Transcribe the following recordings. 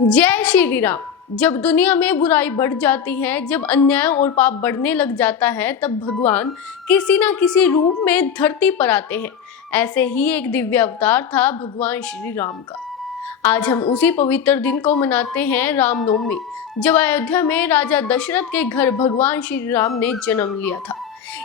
जय श्री राम। जब दुनिया में बुराई बढ़ जाती है, जब अन्याय और पाप बढ़ने लग जाता है, तब भगवान किसी न किसी रूप में धरती पर आते हैं। ऐसे ही एक दिव्य अवतार था भगवान श्री राम का। आज हम उसी पवित्र दिन को मनाते हैं, रामनवमी, जब अयोध्या में राजा दशरथ के घर भगवान श्री राम ने जन्म लिया था।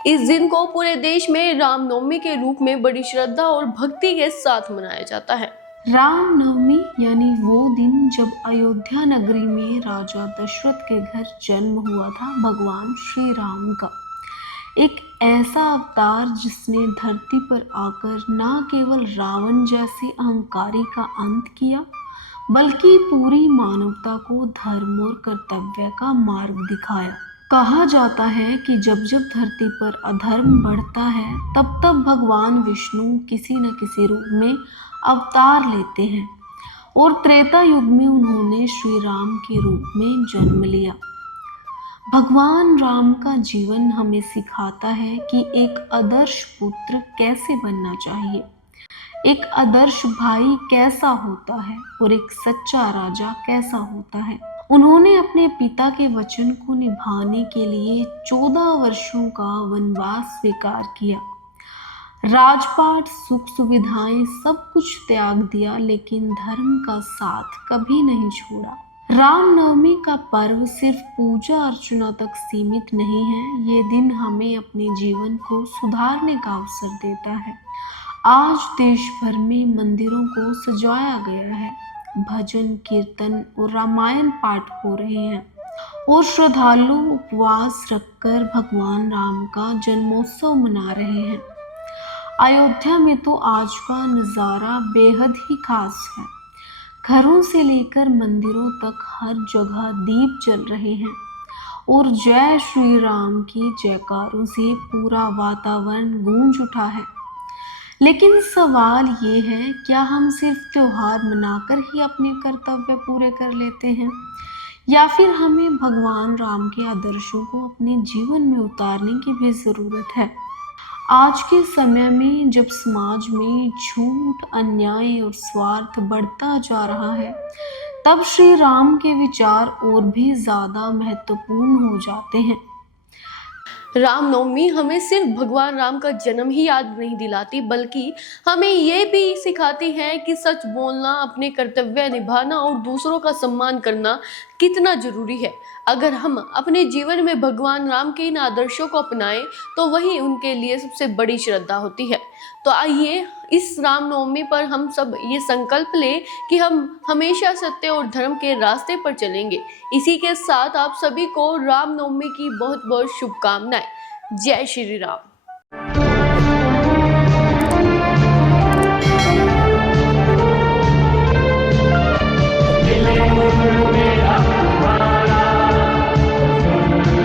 इस दिन को पूरे देश में रामनवमी के रूप में बड़ी श्रद्धा और भक्ति के साथ मनाया जाता है। रामनवमी यानी वो दिन जब अयोध्या नगरी में राजा दशरथ के घर जन्म हुआ था भगवान श्री राम का। एक ऐसा अवतार जिसने धरती पर आकर न केवल रावण जैसे अहंकारी का अंत किया, बल्कि पूरी मानवता को धर्म और कर्तव्य का मार्ग दिखाया। कहा जाता है कि जब जब धरती पर अधर्म बढ़ता है, तब तब भगवान विष्णु किसी न किसी रूप में अवतार लेते हैं और त्रेता युग में उन्होंने श्री राम के रूप में जन्म लिया। भगवान राम का जीवन हमें सिखाता है कि एक आदर्श पुत्र कैसे बनना चाहिए, एक आदर्श भाई कैसा होता है और एक सच्चा राजा कैसा होता है। उन्होंने अपने पिता के वचन को निभाने के लिए 14 वर्षों का वनवास स्वीकार किया। राजपाट, सुख सुविधाएं सब कुछ त्याग दिया, लेकिन धर्म का साथ कभी नहीं छोड़ा। रामनवमी का पर्व सिर्फ पूजा अर्चना तक सीमित नहीं है, ये दिन हमें अपने जीवन को सुधारने का अवसर देता है। आज देश भर में मंदिरों को सजाया गया है, भजन कीर्तन और रामायण पाठ हो रहे हैं और श्रद्धालु उपवास रखकर भगवान राम का जन्मोत्सव मना रहे हैं। अयोध्या में तो आज का नज़ारा बेहद ही खास है। घरों से लेकर मंदिरों तक हर जगह दीप जल रहे हैं और जय श्री राम की जयकारों से पूरा वातावरण गूंज उठा है। लेकिन सवाल ये है, क्या हम सिर्फ त्योहार मनाकर ही अपने कर्तव्य पूरे कर लेते हैं, या फिर हमें भगवान राम के आदर्शों को अपने जीवन में उतारने की भी ज़रूरत है। आज के समय में जब समाज में झूठ, अन्याय और स्वार्थ बढ़ता जा रहा है, तब श्री राम के विचार और भी ज़्यादा महत्वपूर्ण हो जाते हैं। रामनवमी हमें सिर्फ भगवान राम का जन्म ही याद नहीं दिलाती, बल्कि हमें ये भी सिखाती है कि सच बोलना, अपने कर्तव्य निभाना और दूसरों का सम्मान करना कितना जरूरी है। अगर हम अपने जीवन में भगवान राम के इन आदर्शों को अपनाएं, तो वही उनके लिए सबसे बड़ी श्रद्धा होती है। तो आइए इस रामनवमी पर हम सब ये संकल्प लें कि हम हमेशा सत्य और धर्म के रास्ते पर चलेंगे। इसी के साथ आप सभी को रामनवमी की बहुत बहुत शुभकामनाएं। जय श्री राम।